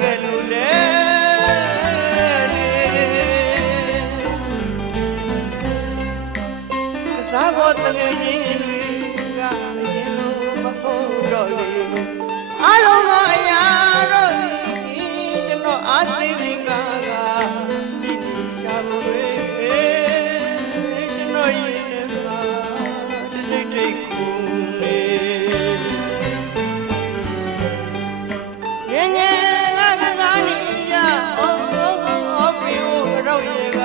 ခဲ့လို့လေသာဘောတငယ်ကြီးကအရင်လိုမဟုတ်တော့လေအလုံးမအရာတော့ကျွန်တော်အားသိနေကဒီချာဖို့ပဲကျွန်တော်ရင်းနေမှာတိတ်တိတ်ကိုလေငယ်ငယ်ကစားနေကြအော်ပြေတော့ရေက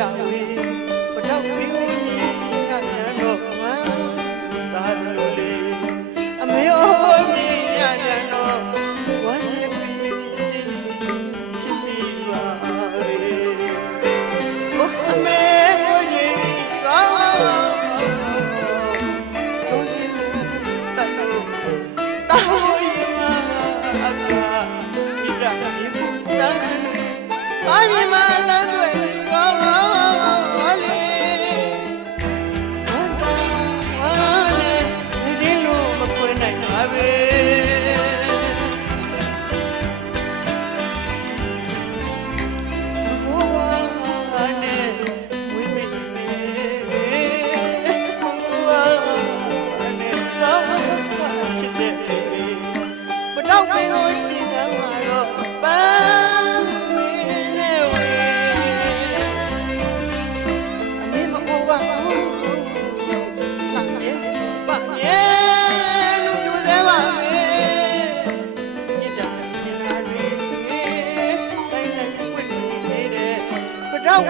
ရဝေပတော့ဝီဝီကရန်တော့ဝမ်းသာလို့လေအမေအိုးမြင်ရရန်တော့ဝမ်းနေပြီရှိပြီပါလေအမေကိုရင်ကောင်းတို့ရင်တောင်းရင်မအကာဒီကဒီပူတန်းဘာဒီမလန်းတွေကောင်းလေဝမ်းနေဒီလိုမပွင့်နိုင်ပါပဲတော့မလို့ရှိတယ်မှာတော့ပန်းမင်းနဲ့ဝေအမေမဟုတ်ပါဘူးပါရဲ့ပါရဲ့လူကျသေးပါမယ်ညစ်တာညစ်တာလေးတိုင်းတိုင်းဝိတ်နေတယ်ပတော့